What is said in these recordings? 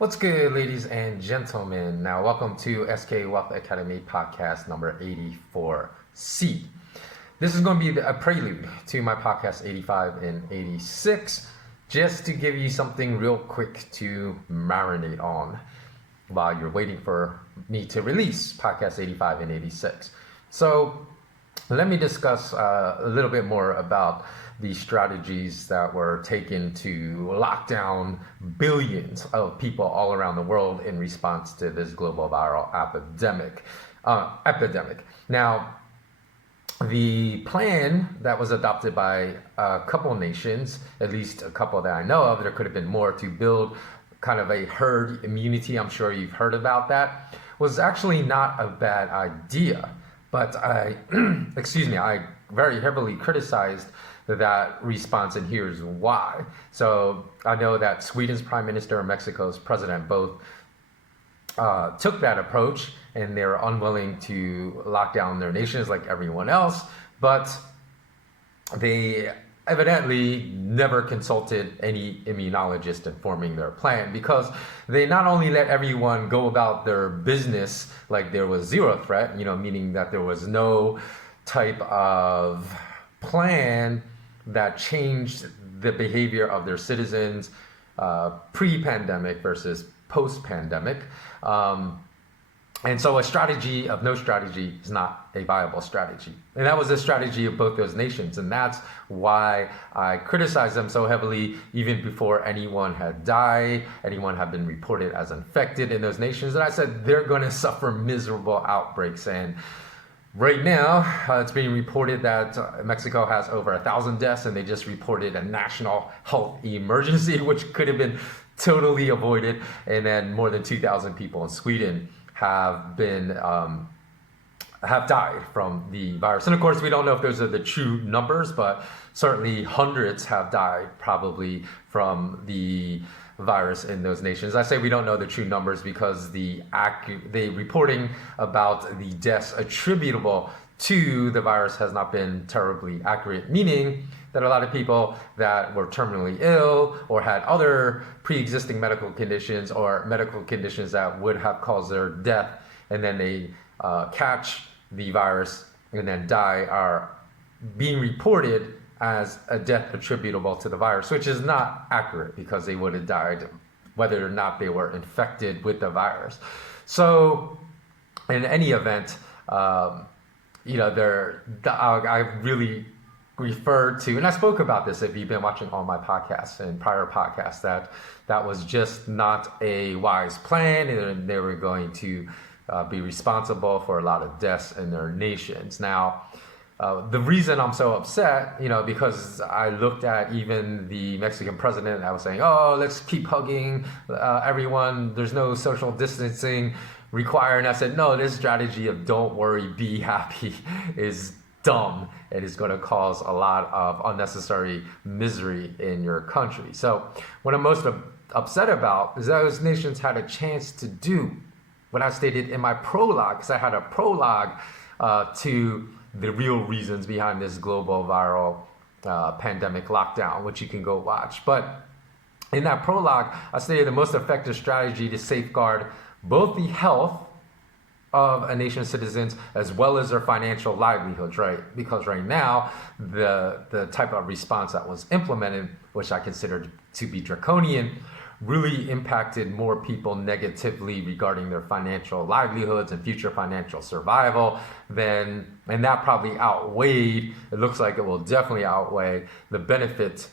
What's good, ladies and gentlemen? Now, welcome to SK Wealth Academy podcast number 84C. This is going to be a prelude to my podcast 85 and 86, just to give you something real quick to marinate on while you're waiting for me to release podcast 85 and 86. So, let me discuss a little bit more about the strategies that were taken to lock down billions of people all around the world in response to this global viral epidemic. Now, the plan that was adopted by a couple nations, at least a couple that I know of, there could have been more, to build kind of a herd immunity, I'm sure you've heard about that, was actually not a bad idea. But I very heavily criticized that response, and here's why. So I know that Sweden's prime minister and Mexico's president both took that approach, and they're unwilling to lock down their nations like everyone else, but they evidently never consulted any immunologist in forming their plan, because they not only let everyone go about their business like there was zero threat, meaning that there was no type of plan that changed the behavior of their citizens pre-pandemic versus post-pandemic. And so a strategy of no strategy is not a viable strategy. And that was the strategy of both those nations. And that's why I criticized them so heavily even before anyone had died, anyone had been reported as infected in those nations. And I said, they're going to suffer miserable outbreaks. And right now, it's being reported that Mexico has over 1,000 deaths, and they just reported a national health emergency, which could have been totally avoided. And then more than 2,000 people in Sweden have died from the virus. And of course, we don't know if those are the true numbers, but certainly hundreds have died probably from the virus in those nations. I say we don't know the true numbers because the reporting about the deaths attributable to the virus has not been terribly accurate, meaning that a lot of people that were terminally ill or had other pre-existing medical conditions or medical conditions that would have caused their death, and then they catch the virus and then die, are being reported as a death attributable to the virus, which is not accurate because they would have died whether or not they were infected with the virus. So in any event, I really referred to, and I spoke about this if you've been watching all my podcasts and prior podcasts, that was just not a wise plan, and they were going to be responsible for a lot of deaths in their nations. Now, the reason I'm so upset, because I looked at even the Mexican president, I was saying, oh, let's keep hugging everyone, there's no social distancing required. And I said, no, this strategy of don't worry, be happy is dumb. It is going to cause a lot of unnecessary misery in your country. So what I'm most upset about is that those nations had a chance to do what I stated in my prologue, because I had a prologue to the real reasons behind this global viral pandemic lockdown, which you can go watch. But in that prologue, I stated the most effective strategy to safeguard both the health of a nation's citizens as well as their financial livelihoods, right? Because right now, the type of response that was implemented, which I considered to be draconian, really impacted more people negatively regarding their financial livelihoods and future financial survival and that probably outweighed, it looks like it will definitely outweigh the benefit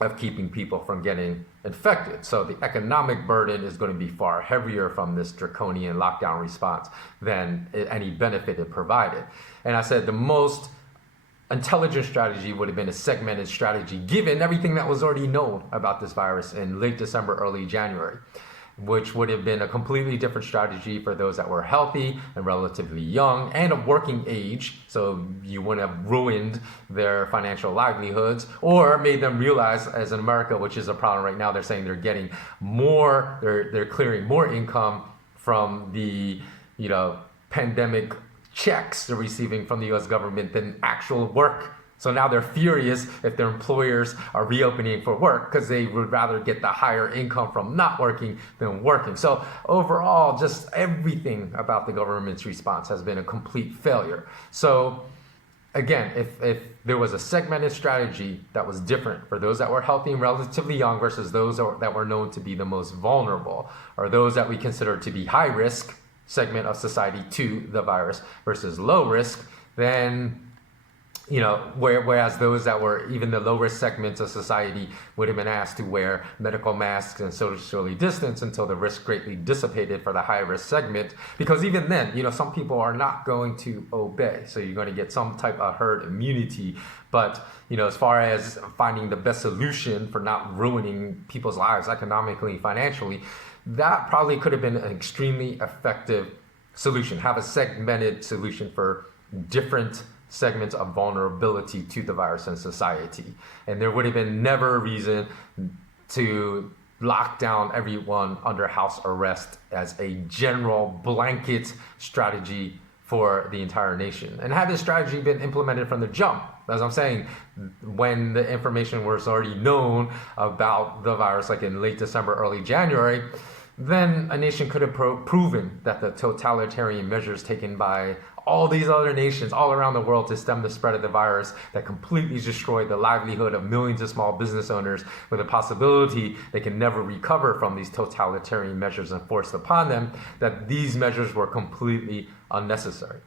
of keeping people from getting infected. So the economic burden is going to be far heavier from this draconian lockdown response than any benefit it provided. And I said the most intelligent strategy would have been a segmented strategy, given everything that was already known about this virus in late December, early January, which would have been a completely different strategy for those that were healthy and relatively young and of working age. So you wouldn't have ruined their financial livelihoods or made them realize, as in America, which is a problem right now, they're saying they're getting more, they're clearing more income from the, pandemic checks they're receiving from the US government than actual work So now they're furious if their employers are reopening for work because they would rather get the higher income from not working than working. So overall, just everything about the government's response has been a complete failure. So again, if there was a segmented strategy that was different for those that were healthy and relatively young versus those that were known to be the most vulnerable, or those that we consider to be high risk segment of society to the virus versus low risk, then whereas those that were even the low risk segments of society would have been asked to wear medical masks and socially distance until the risk greatly dissipated for the high risk segment. Because even then, some people are not going to obey. So you're going to get some type of herd immunity. But, as far as finding the best solution for not ruining people's lives economically, financially, that probably could have been an extremely effective solution. Have a segmented solution for different segments of vulnerability to the virus in society. And there would have been never a reason to lock down everyone under house arrest as a general blanket strategy for the entire nation. And had this strategy been implemented from the jump, as I'm saying, when the information was already known about the virus, like in late December, early January, then a nation could have proven that the totalitarian measures taken by all these other nations all around the world to stem the spread of the virus that completely destroyed the livelihood of millions of small business owners with a possibility they can never recover from these totalitarian measures enforced upon them, that these measures were completely unnecessary.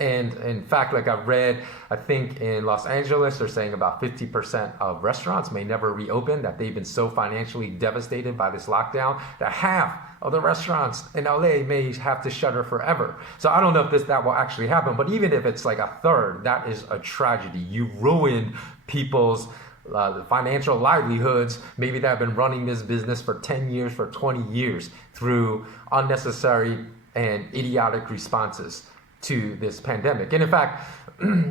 And in fact, like I've read, I think in Los Angeles, they're saying about 50% of restaurants may never reopen, that they've been so financially devastated by this lockdown that half of the restaurants in LA may have to shutter forever. So I don't know if that will actually happen, but even if it's like a third, that is a tragedy. You ruined people's financial livelihoods, maybe that have been running this business for 10 years, for 20 years, through unnecessary and idiotic responses to this pandemic. And in fact,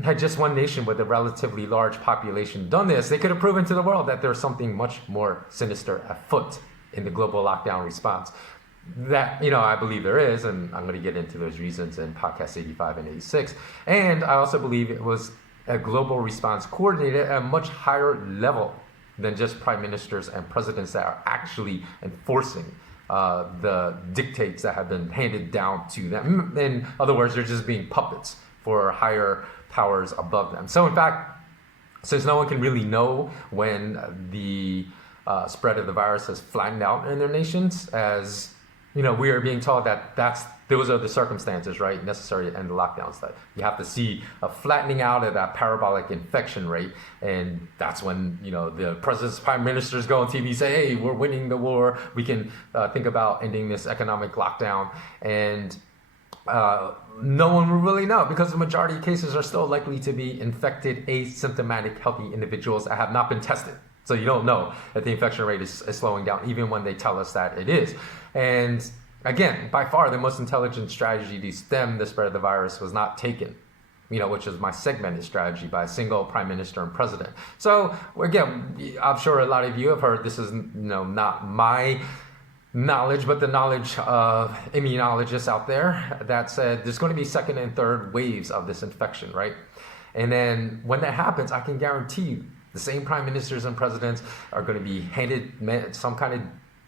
had just one nation with a relatively large population done this, they could have proven to the world that there's something much more sinister afoot in the global lockdown response. That, I believe there is, and I'm going to get into those reasons in podcast 85 and 86. And I also believe it was a global response coordinated at a much higher level than just prime ministers and presidents that are actually enforcing the dictates that have been handed down to them. In other words, they're just being puppets for higher powers above them. So in fact, since no one can really know when the spread of the virus has flattened out in their nations, as we are being told that those are the circumstances, right, necessary to end the lockdowns, that you have to see a flattening out of that parabolic infection rate. And that's when, the presidents, prime ministers go on TV, say, hey, we're winning the war. We can think about ending this economic lockdown. And no one will really know, because the majority of cases are still likely to be infected, asymptomatic, healthy individuals that have not been tested. So you don't know that the infection rate is slowing down, even when they tell us that it is. And again, by far, the most intelligent strategy to stem the spread of the virus was not taken, which is my segmented strategy by a single prime minister and president. So again, I'm sure a lot of you have heard, this is not my knowledge, but the knowledge of immunologists out there that said there's going to be second and third waves of this infection, right? And then when that happens, I can guarantee you the same prime ministers and presidents are going to be handed some kind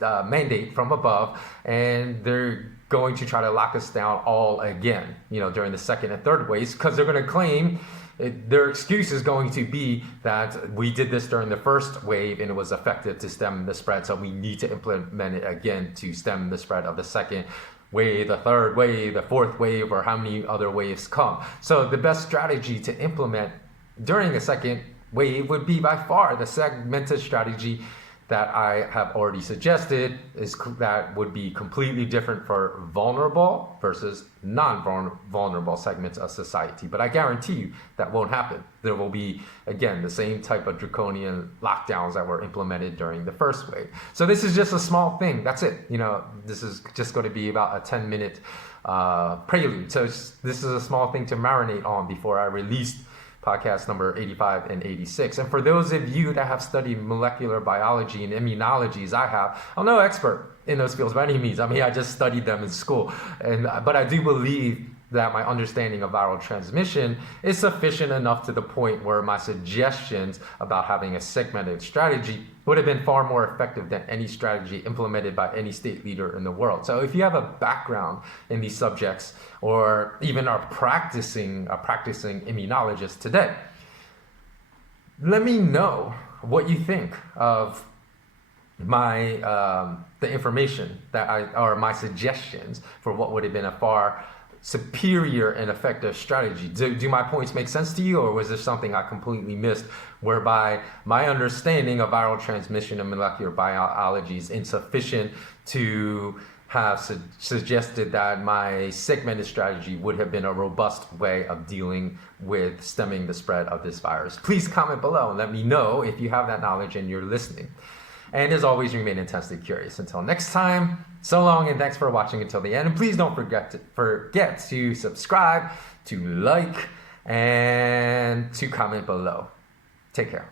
of mandate from above, and they're going to try to lock us down all again, during the second and third waves, because they're going to claim their excuse is going to be that we did this during the first wave and it was effective to stem the spread, so we need to implement it again to stem the spread of the second wave, the third wave, the fourth wave, or how many other waves come. So the best strategy to implement during the second wave would be by far the segmented strategy that I have already suggested, that would be completely different for vulnerable versus non-vulnerable segments of society. But I guarantee you that won't happen. There will be, again, the same type of draconian lockdowns that were implemented during the first wave. So this is just a small thing. That's it. This is just going to be about a 10-minute prelude. So this is a small thing to marinate on before I release podcast number 85 and 86. And for those of you that have studied molecular biology and immunology, as I have, I'm no expert in those fields by any means. I mean, I just studied them in school. But I do believe that my understanding of viral transmission is sufficient enough to the point where my suggestions about having a segmented strategy would have been far more effective than any strategy implemented by any state leader in the world. So if you have a background in these subjects, or even are practicing immunologist today, let me know what you think of my the information or my suggestions for what would have been a far superior and effective strategy. Do my points make sense to you, or was there something I completely missed whereby my understanding of viral transmission and molecular biology is insufficient to have suggested that my segmented strategy would have been a robust way of dealing with stemming the spread of this virus? Please comment below and let me know if you have that knowledge and you're listening. And as always, remain intensely curious. Until next time, so long, and thanks for watching until the end. And please don't forget to subscribe, to like, and to comment below. Take care.